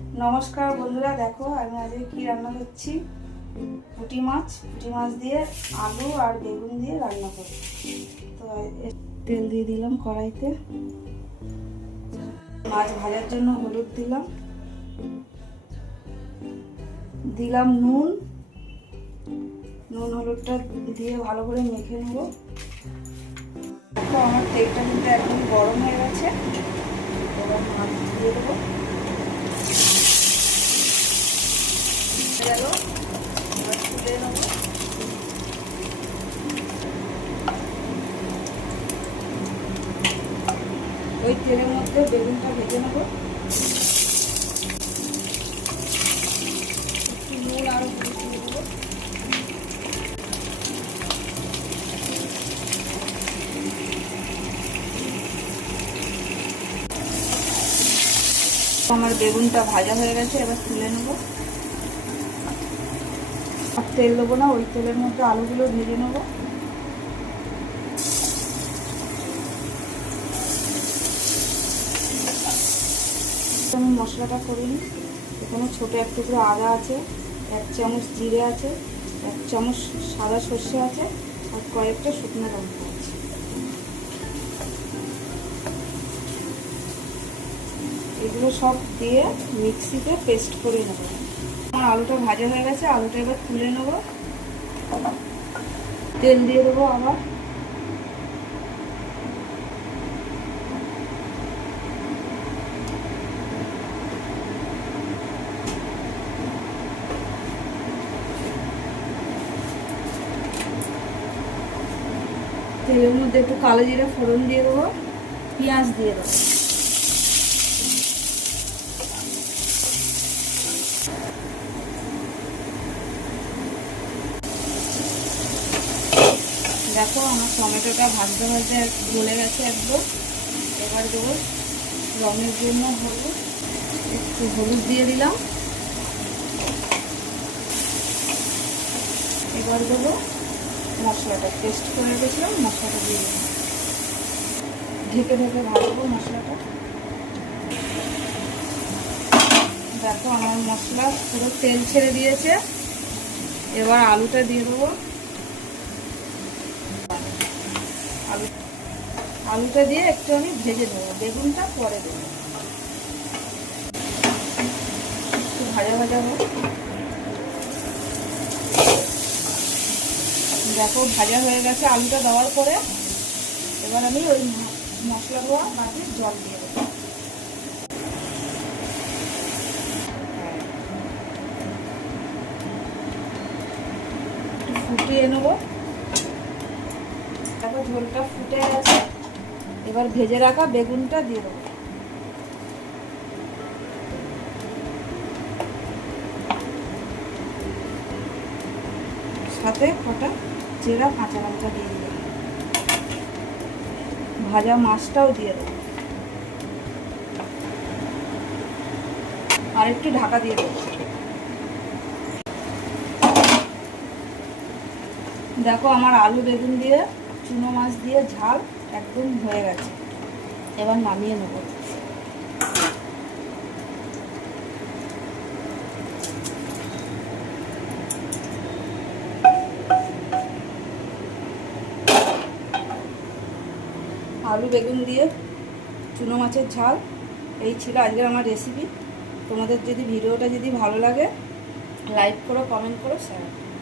নমস্কার বন্ধুরা, দেখো আমি আজকে কি রান্না করছি। পুঁটি মাছ দিয়ে আলু আর বেগুন দিয়ে রান্না করি। তো তেল দিয়ে দিলাম কড়াইতে, মাছ ভাজার জন্য হলুদ দিলাম নুন হলুদটা দিয়ে ভালো করে মেখে নেব। দেখো আমার তেলটা কিন্তু একদম গরম হয়ে গেছে। এবার মাছ দিয়ে দেবো। গেল, এবার তুলে নেব। ওই তেলের মধ্যে বেগুনটা ভেজে নেব। একটু নুন আর হলুদ দিয়ে দেবো। আমার বেগুনটা ভাজা হয়ে গেছে, এবার তুলে নেব। আর তেল দেবো না, ওই তেলের মধ্যে আলুগুলো ভেজে নেব। আমি মশলাটা করিনি। এখানে ছোটো এক টুকরো আদা আছে, 1 চামচ জিরে আছে, 1 চামচ সাদা সর্ষে আছে, আর কয়েকটা শুকনো লঙ্কা আছে। এগুলো সব দিয়ে মিক্সিতে পেস্ট করে নেব। আমার আলুটা ভাজা হয়ে গেছে, আলুটা এবার তুলে নেব। তেল দিয়ে দেবো আবার। তেলের মধ্যে একটু কালো জিরে ফোড়ন দিয়ে দেবো, পেঁয়াজ দিয়ে দেবো। দেখো আমার টমেটোটা ভাজতে গলে গেছে একদম। এবার দেবো রঙের জন্য হলুদ, একটু হলুদ দিয়ে দিলাম। এবার দেবো মশলাটা, পেস্ট করে রেখেছিলাম, মশলাটা দিয়ে দিলাম। ঢেকে ভাজবো মশলাটা। দেখো আমার মশলা পুরো তেল ছেড়ে দিয়েছে। এবার আলুটা দিয়ে দেবো। আলুটা দিয়ে একটু আমি ভেজে দেবো, বেগুনটা পরে দেবো। একটু ভাজা হোক। দেখো ভাজা হয়ে গেছে আলুটা দেওয়ার পরে। এবার আমি ওই মশলা দেওয়া বাটির জল দিয়ে দেবো। একটু ফুটিয়ে নেবো। তারপর ঝোলটা ফুটে গেছে। এবার ভেজে রাখা বেগুনটা দিয়ে দেবো। সাথে কটা চেরা কাঁচা লঙ্কা দিয়ে দেবো। ভাজা মাছটাও দিয়ে দেবো। আর একটু ঢাকা দিয়ে দেবো। দেখো আমার আলু বেগুন দিয়ে চুনো মাছ দিয়ে ঝাল একদম হয়ে গেছে। এবার নামিয়ে নেব। আলু বেগুন দিয়ে চুনো মাছের ঝাল, এই ছিল আজকের আমার রেসিপি। তোমাদের যদি ভিডিওটা ভালো লাগে, লাইক করো, কমেন্ট করো, শেয়ার করো।